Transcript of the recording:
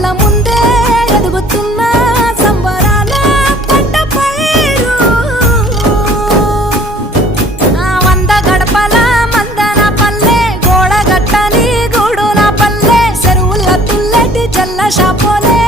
కళ్ళ ముందే ఎదుగుతున్న సంబరాల పంట పైరు. వంద గడపల మందన పల్లె గోడ గట్టని గూడున పల్లె చెరువుల తుల్లటి చల్ల షాపోలే